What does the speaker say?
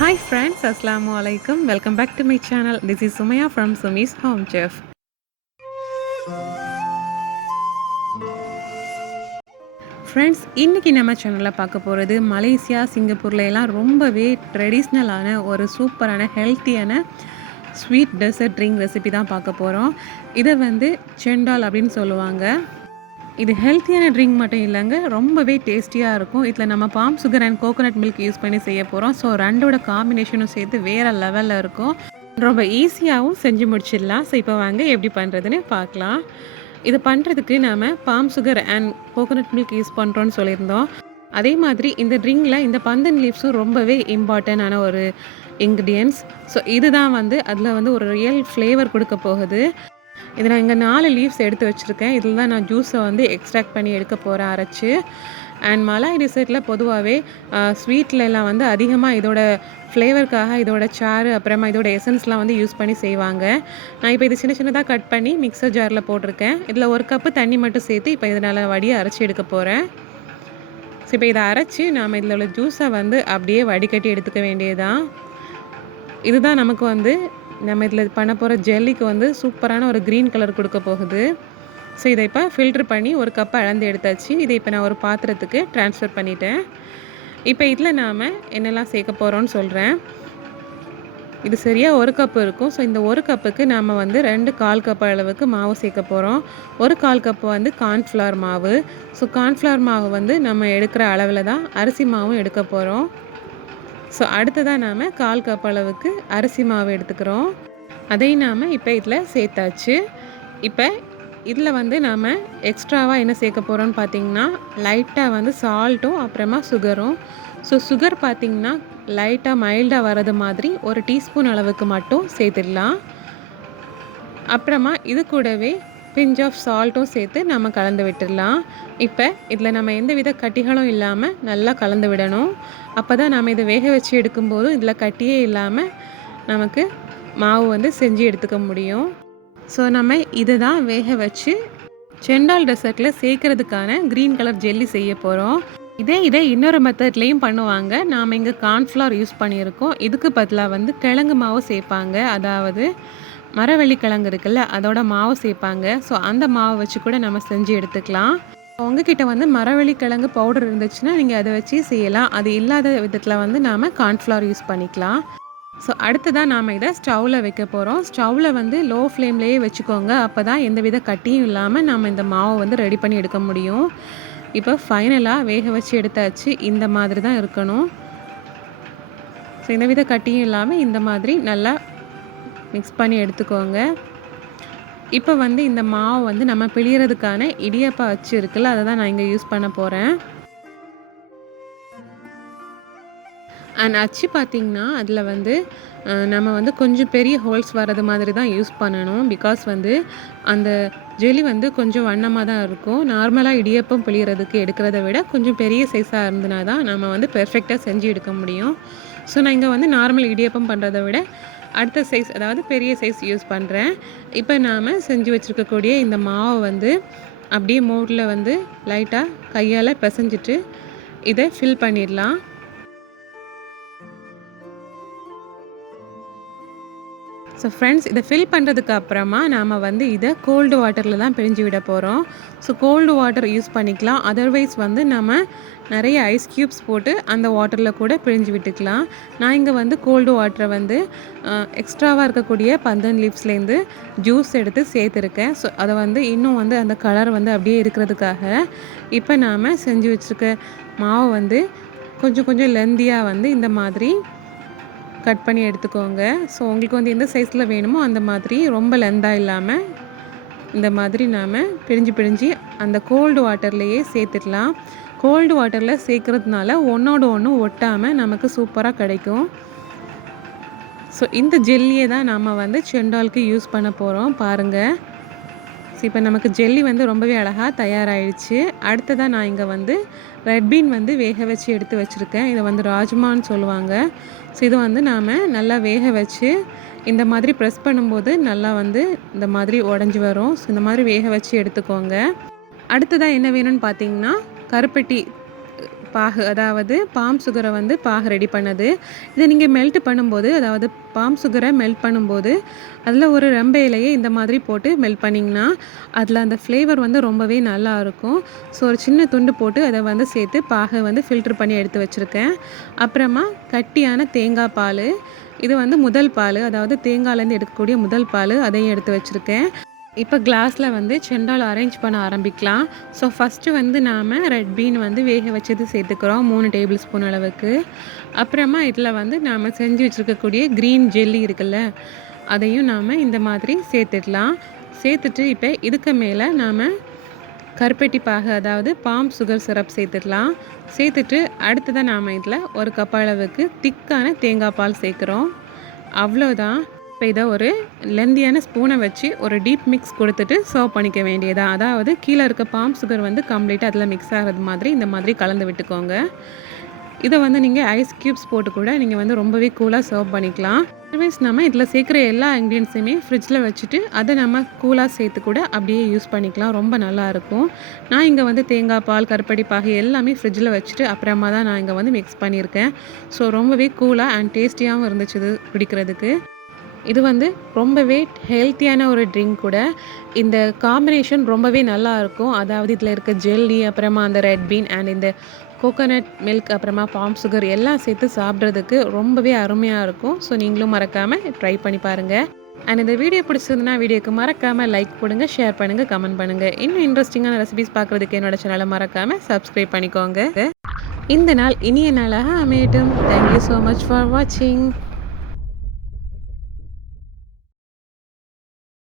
Hi friends, Assalamu alaikum. Welcome back to my channel. This is Sumaya from Sumi's Home Chef. Friends, இன்றைக்கி நம்ம சேனலில் பார்க்க போகிறது Malaysia சிங்கப்பூரில் எல்லாம் ரொம்பவே ட்ரெடிஷ்னலான ஒரு சூப்பரான ஹெல்த்தியான ஸ்வீட் டெசர்ட் ட்ரிங்க் ரெசிபி தான் பார்க்க போகிறோம். இதை செண்டால் அப்படின்னு சொல்லுவாங்க. இது ஹெல்த்தியான ட்ரிங்க் மட்டும் இல்லைங்க, ரொம்பவே டேஸ்டியாக இருக்கும். இதில் நம்ம bomb sugar and coconut milk use பண்ணி செய்ய போகிறோம். ஸோ ரெண்டோட காம்பினேஷனும் சேர்த்து வேறு லெவலில் இருக்கும். ரொம்ப ஈஸியாகவும் செஞ்சு முடிச்சிடலாம். ஸோ இப்போ வாங்க எப்படி பண்ணுறதுன்னு பார்க்கலாம். இது பண்ணுறதுக்கு நாம் bomb sugar and coconut milk use பண்ணுறோன்னு சொல்லியிருந்தோம். அதே மாதிரி இந்த ட்ரிங்கில் இந்த பந்தன் லீவ்ஸும் ரொம்பவே இம்பார்ட்டண்டான ஒரு இன்க்ரீடியன்ஸ். ஸோ இதுதான் அதில் ஒரு ரியல் ஃப்ளேவர் கொடுக்க போகுது. இதை நான் இங்கே 4 லீவ்ஸ் எடுத்து வச்சுருக்கேன். இதில் தான் நான் ஜூஸை எக்ஸ்ட்ராக்ட் பண்ணி எடுக்க போகிறேன் அரைச்சி. அண்ட் மலாய் டிசர்ட்டில் பொதுவாகவே ஸ்வீட்லலாம் அதிகமாக இதோட ஃப்ளேவருக்காக இதோட சாறு அப்புறமா இதோட எசன்ஸ்லாம் யூஸ் பண்ணி செய்வாங்க. நான் இப்போ இது சின்ன சின்னதாக கட் பண்ணி மிக்சர் ஜாரில் போட்டிருக்கேன். இதில் 1 கப்பு தண்ணி மட்டும் சேர்த்து இப்போ இதனால் வடியை அரைச்சி எடுக்க போகிறேன். ஸோ இப்போ இதை அரைச்சி நாம் இதில் உள்ள ஜூஸை அப்படியே வடிகட்டி எடுத்துக்க வேண்டியதுதான். இதுதான் நமக்கு நம்ம இதில் பண்ண போகிற ஜெல்லிக்கு சூப்பரான ஒரு க்ரீன் கலர் கொடுக்க போகுது. ஸோ இதை இப்போ ஃபில்ட்ரு பண்ணி 1 கப்பை அளந்து எடுத்தாச்சு. இதை இப்போ நான் ஒரு பாத்திரத்துக்கு ட்ரான்ஸ்ஃபர் பண்ணிட்டேன். இப்போ இதில் நாம் என்னெல்லாம் சேர்க்க போகிறோன்னு சொல்கிறேன். இது சரியாக 1 கப்பு இருக்கும். ஸோ இந்த 1 கப்புக்கு நாம் 2 1/4 கப் அளவுக்கு மாவு சேர்க்க போகிறோம். 1 1/4 கப்பு கார்ன்ஃப்ளவர் மாவு. ஸோ கார்ன்ஃப்ளவர் மாவு நம்ம எடுக்கிற அளவில் தான் அரிசி மாவும் எடுக்க போகிறோம். ஸோ அடுத்ததாக நாம் 1/4 கப் அளவுக்கு அரிசி மாவு எடுத்துக்கிறோம். அதையும் நாம் இப்போ இதில் சேர்த்தாச்சு. இப்போ இதில் நாம் எக்ஸ்ட்ராவாக என்ன சேர்க்க போகிறோன்னு பார்த்திங்கன்னா, லைட்டாக சால்ட்டும் அப்புறமா சுகரும். ஸோ சுகர் பார்த்திங்கன்னா லைட்டாக மைல்டாக வர்றது மாதிரி 1 டீஸ்பூன் அளவுக்கு மட்டும் சேர்த்துடலாம். அப்புறமா இது கூடவே பிஞ்ச் ஆஃப் சால்ட்டும் சேர்த்து நம்ம கலந்து விட்டுடலாம். இப்போ இதில் நம்ம எந்த வித கட்டிகளும் இல்லாமல் நல்லா கலந்து விடணும். அப்போ தான் நம்ம இதை வேக வச்சு எடுக்கும்போதும் இதில் கட்டியே இல்லாமல் நமக்கு மாவு செஞ்சு எடுத்துக்க முடியும். ஸோ நம்ம இதை தான் வேக வச்சு செண்டால் டெசர்ட்டில் சேர்க்கறதுக்கான க்ரீன் கலர் ஜெல்லி செய்ய போகிறோம். இதை இன்னொரு மெத்தட்லேயும் பண்ணுவாங்க. நாம் இங்கே கார்ன்ஃப்ளவர் யூஸ் பண்ணியிருக்கோம். இதுக்கு பதிலாக கிழங்கு மாவு சேர்ப்பாங்க. அதாவது மரவள்ளி கிழங்கு இருக்குல்ல, அதோட மாவு சேர்ப்பாங்க. ஸோ அந்த மாவை வச்சு கூட நம்ம செஞ்சு எடுத்துக்கலாம். உங்ககிட்ட மரவள்ளி கிழங்கு பவுடர் இருந்துச்சுன்னா நீங்கள் அதை வச்சு செய்யலாம். அது இல்லாத விதத்தில் நாம் கார்ன்ஃப்ளவர் யூஸ் பண்ணிக்கலாம். ஸோ அடுத்ததான் நாம் இதை ஸ்டவ்வில் வைக்க போகிறோம். ஸ்டவ்வில் லோ ஃப்ளேம்லேயே வச்சுக்கோங்க. அப்போ தான் எந்த வித கட்டியும் இல்லாமல் நம்ம இந்த மாவை ரெடி பண்ணி எடுக்க முடியும். இப்போ ஃபைனலாக வேக வச்சு எடுத்தாச்சு. இந்த மாதிரி தான் இருக்கணும். ஸோ எந்த வித கட்டியும் இல்லாமல் இந்த மாதிரி நல்லா மிக்ஸ் பண்ணி எடுத்துக்கோங்க. இப்போ இந்த மாவு நம்ம பிழியறதுக்கான இடியாப்ப அச்சு இருக்குல்ல, அதை தான் நான் இங்கே யூஸ் பண்ண போகிறேன். அண்ட் அச்சு பார்த்திங்கன்னா அதில் நம்ம கொஞ்சம் பெரிய ஹோல்ஸ் வர்றது மாதிரி தான் யூஸ் பண்ணணும். பிகாஸ் அந்த ஜெல்லி கொஞ்சம் வண்ணமாக தான் இருக்கும். நார்மலாக இடியப்பம் பிழியறதுக்கு எடுக்கிறத விட கொஞ்சம் பெரிய சைஸாக இருந்ததுனா தான் நம்ம பெர்ஃபெக்டாக செஞ்சு எடுக்க முடியும். ஸோ நான் இங்கே நார்மல் இடியப்பம் பண்ணுறதை விட அடுத்த சைஸ், அதாவது பெரிய சைஸ் யூஸ் பண்ணுறேன். இப்போ நாம் செஞ்சு வச்சுருக்கக்கூடிய இந்த மாவை அப்படியே மோட்டில் லைட்டாக கையால் பிசைஞ்சிட்டு இதை ஃபில் பண்ணிடலாம். ஸோ ஃப்ரெண்ட்ஸ், இதை ஃபில் பண்ணுறதுக்கு அப்புறமா நாம் இதை கோல்டு வாட்டரில் தான் பிழிஞ்சு விட போகிறோம். ஸோ கோல்டு வாட்டர் யூஸ் பண்ணிக்கலாம். அதர்வைஸ் நம்ம நிறைய ஐஸ் க்யூப்ஸ் போட்டு அந்த வாட்டரில் கூட பிழிஞ்சு விட்டுக்கலாம். நான் இங்கே கோல்டு வாட்டரை எக்ஸ்ட்ராவாக இருக்கக்கூடிய பந்தன் லீவ்ஸ்லேருந்து ஜூஸ் எடுத்து சேர்த்துருக்கேன். ஸோ அதை இன்னும் அந்த கலர் அப்படியே இருக்கிறதுக்காக இப்போ நாம் செஞ்சு வச்சுருக்க மாவு கொஞ்சம் கொஞ்சம் லெந்தியாக இந்த மாதிரி கட் பண்ணி எடுத்துக்கோங்க. ஸோ உங்களுக்கு எந்த சைஸில் வேணுமோ அந்த மாதிரி, ரொம்ப லெந்தாக இல்லாமல் இந்த மாதிரி நாம் பிழிஞ்சு அந்த கோல்டு வாட்டர்லேயே சேர்த்துடலாம். கோல்டு வாட்டரில் சேர்க்குறதுனால ஒன்றோடு ஒன்று ஒட்டாமல் நமக்கு சூப்பராக கிடைக்கும். ஸோ இந்த ஜெல்லியை தான் நாம் செண்டாலுக்கு யூஸ் பண்ண போகிறோம். பாருங்கள், ஸோ இப்போ நமக்கு ஜெல்லி ரொம்பவே அழகாக தயாராகிடுச்சு. அடுத்ததாக நான் இங்கே ரெட் பீன் வேக வச்சு எடுத்து வச்சுருக்கேன். இதை ராஜ்மான்னு சொல்லுவாங்க. ஸோ இது நாம் நல்லா வேக வச்சு இந்த மாதிரி ப்ரெஸ் பண்ணும்போது நல்லா இந்த மாதிரி உடஞ்சி வரும். ஸோ இந்த மாதிரி வேக வச்சு எடுத்துக்கோங்க. அடுத்ததாக என்ன வேணும்னு பார்த்தீங்கன்னா, கருப்பட்டி பாகு, அதாவது பாம் சுகரை வந்து பாகு ரெடி பண்ணது. இதை நீங்கள் மெல்ட் பண்ணும்போது, அதாவது பாம் சுகரை மெல்ட் பண்ணும்போது அதில் ஒரு ரெம்ப இலையை இந்த மாதிரி போட்டு மெல்ட் பண்ணிங்கன்னா அதில் அந்த ஃப்ளேவர் வந்து ரொம்பவே நல்லா இருக்கும். ஸோ ஒரு சின்ன துண்டு போட்டு அதை வந்து சேர்த்து பாகை வந்து ஃபில்டர் பண்ணி எடுத்து வச்சுருக்கேன். அப்புறமா கட்டியான தேங்காய் பால், இது வந்து முதல் பால், அதாவது தேங்காய்லேருந்து எடுக்கக்கூடிய முதல் பால், அதையும் எடுத்து வச்சுருக்கேன். இப்போ கிளாஸில் வந்து செண்டால் அரேஞ்ச் பண்ண ஆரம்பிக்கலாம். ஸோ ஃபஸ்ட்டு வந்து நாம் ரெட் பீன் வந்து வேக வச்சது சேர்த்துக்கிறோம் 3 டேபிள் ஸ்பூன் அளவுக்கு. அப்புறமா இதில் வந்து நாம் செஞ்சு வச்சுருக்கக்கூடிய க்ரீன் ஜெல்லி இருக்குல்ல, அதையும் நாம் இந்த மாதிரி சேர்த்துடலாம். சேர்த்துட்டு இப்போ இதுக்கு மேலே நாம் கருப்பட்டி பாகு, அதாவது பாம் சுகர் சிரப் சேர்த்துடலாம். சேர்த்துட்டு அடுத்ததாக நாம் இதில் 1 கப் அளவுக்கு திக்கான தேங்காய் பால் சேர்க்குறோம். அவ்வளோதான். இப்போ இதை ஒரு லெந்தியான ஸ்பூனை வச்சு ஒரு டீப் மிக்ஸ் கொடுத்துட்டு சர்வ் பண்ணிக்க வேண்டியதான். அதாவது கீழே இருக்க பாம் சுகர் வந்து கம்ப்ளீட்டாக அதில் மிக்ஸ் ஆகிறது மாதிரி இந்த மாதிரி கலந்து விட்டுக்கோங்க. இதை வந்து நீங்கள் ஐஸ் க்யூப்ஸ் போட்டு கூட நீங்கள் வந்து ரொம்பவே கூலாக சர்வ் பண்ணிக்கலாம். அதர்வைஸ் நம்ம இதில் சேர்க்குற எல்லா இன்க்ரீடியன்ஸையுமே ஃப்ரிட்ஜில் வச்சுட்டு அதை நம்ம கூலாக சேர்த்து கூட அப்படியே யூஸ் பண்ணிக்கலாம். ரொம்ப நல்லாயிருக்கும். நான் இங்கே வந்து தேங்காய் பால், கருப்பட்டி பாகு எல்லாமே ஃப்ரிட்ஜில் வச்சுட்டு அப்புறமா தான் நான் இங்கே வந்து மிக்ஸ் பண்ணியிருக்கேன். ஸோ ரொம்பவே கூலாக அண்ட் டேஸ்டியாகவும் இருந்துச்சு இது குடிக்கிறதுக்கு. இது வந்து ரொம்பவே ஹெல்த்தியான ஒரு ட்ரிங்க் கூட. இந்த காம்பினேஷன் ரொம்பவே நல்லாயிருக்கும். அதாவது இதில் இருக்க ஜெல்லி, அப்புறமா அந்த ரெட் பீன் அண்ட் இந்த கோகோனட் மில்க், அப்புறமா பாம் சுகர் எல்லாம் சேர்த்து சாப்பிட்றதுக்கு ரொம்பவே அருமையாக இருக்கும். ஸோ நீங்களும் மறக்காமல் ட்ரை பண்ணி பாருங்கள். அண்ட் இந்த வீடியோ பிடிச்சிருந்துன்னா வீடியோக்கு மறக்காமல் லைக் போடுங்க, ஷேர் பண்ணுங்கள், கமெண்ட் பண்ணுங்கள். இன்னும் இன்ட்ரெஸ்டிங்கான ரெசிபிஸ் பார்க்குறதுக்கு என்னோட சேனலை மறக்காமல் சப்ஸ்கிரைப் பண்ணிக்கோங்க. இந்த நாள் இனிய நாளாக அமையட்டும். தேங்க்யூ ஸோ மச் ஃபார் வாட்சிங்.